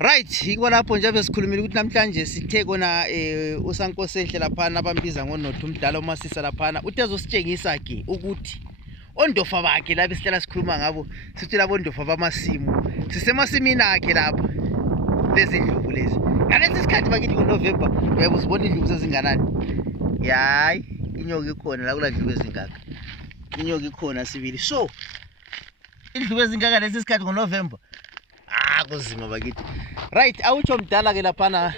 Right, iko lapho nje besikhulumile ukuthi namhlanje sithe kona uSankosehle laphana abambiza ngoNotho umdala uMasisa laphana uthe uzositshengisa ke ukuthi ondofa bakhe lapho sitela sikhuluma ngabo sitshela bondofa bamasimu sisemasimini akhe lapha lezi ndlovu lezi ngalesi sikhathi bakithi ngoNovember uyabe uzibona indlovu sezinganani yayi inyoka ikhona la kula ndlovu ezingaka inyoka ikhona sibili so indlovu ezingaka lesi sikhathi ngoNovember kuzima bakithi right awutsho mdala ke laphana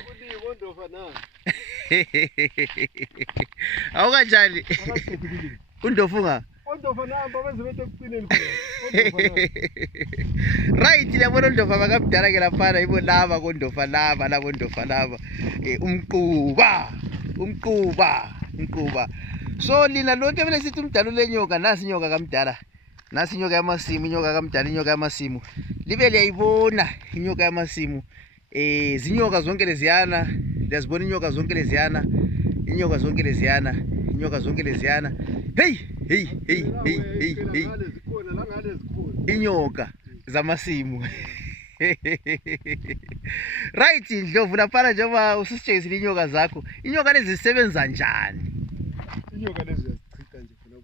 awukanjani undofunga right yabona undofa bakamdala ke laphana ibo laba kondofa laba labondofa laba umquba so lina lonke vele sithi umdala lenyoka nasi inyoka kamdala nasi inyoka yamasimu inyoka kamdala inyoka yamasimu libe liyayibona inyoka yamasimu zinyoka zonke leziyana liyazibona inyoka zonke leziyana inyoka zonke leziyana inyoka zonke leziyana hey inyoka zamasimu right Ndlovu laphana njengoba usisitshengisile inyoka zakho inyoka lezi zisebenza njani inyoka lezi uyazichitha nje khona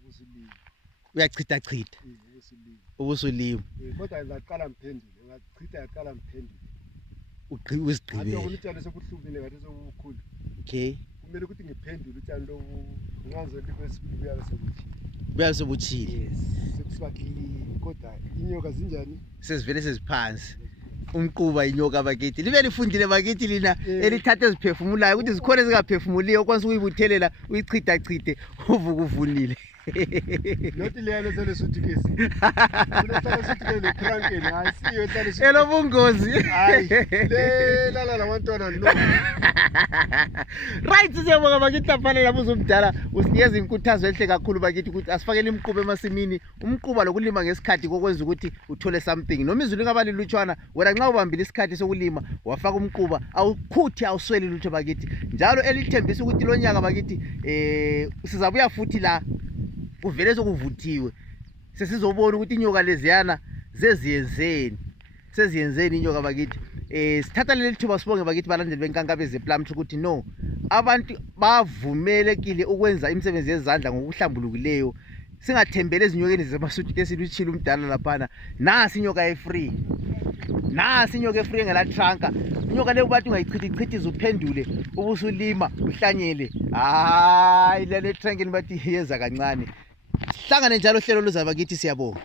uyachitha ubusulima kodwa ngaqala mphendule ungachitha yaqala mphendule uzigqibele utshani sebuhlukile ngathi sokukhulu okay kumele ukuthi ngiphendule utshani lo ungaze libesibili buya sebuchile sekusibakili kodwa inyoka zinjani sezivele seziphansi umquba inyoka bakithi libe lifundile bakithi lina elithatha eziphefumulayo ukuthi zikhona ezingaphefumuliyo okwansi uyibuthelela uyichitha uvuka uvunile Not leyana sele suitcase. Kunesala suitcase le crankeni ayisiyo sale suitcase. Elobungozi. Hayi le lala labantwana no. Right siyabonga bakithi laphana labuza umdala usinikeza inkuthazo enhle kakhulu bakithi ukuthi asifakele imquba emasimini umquba lokulima ngesikhathi kokwenza ukuthi uthole something noma izulu ngabali lutshwana wena nxa ubambile isikhathi sokulima wafaka umquba awukhuthi awusweli lutho bakithi njalo elithembisa ukuthi lonyaka bakithi sizabuya futhi la kuvele sokuvuthiwe sesizobona ukuthi inyoka leziyana seziyenzeni inyoka bakithi sithatha leli thuba sibonge bakithi balandeli benkankabeze Plum ukuthi no abantu bavumelekile ukwenza imisebenzi yezandla ngokuhlambulukileyo singathembele ezinyokeni zemasuthu esiluchila umdala laphana nasi inyoka efree ngela trunka inyoka leyo bathi ungayichithi uphendule ubusulima uhlanyele hayi le trunkeni bathi yenza kancane hlangane njalo hlelo luzabakithi siyabonga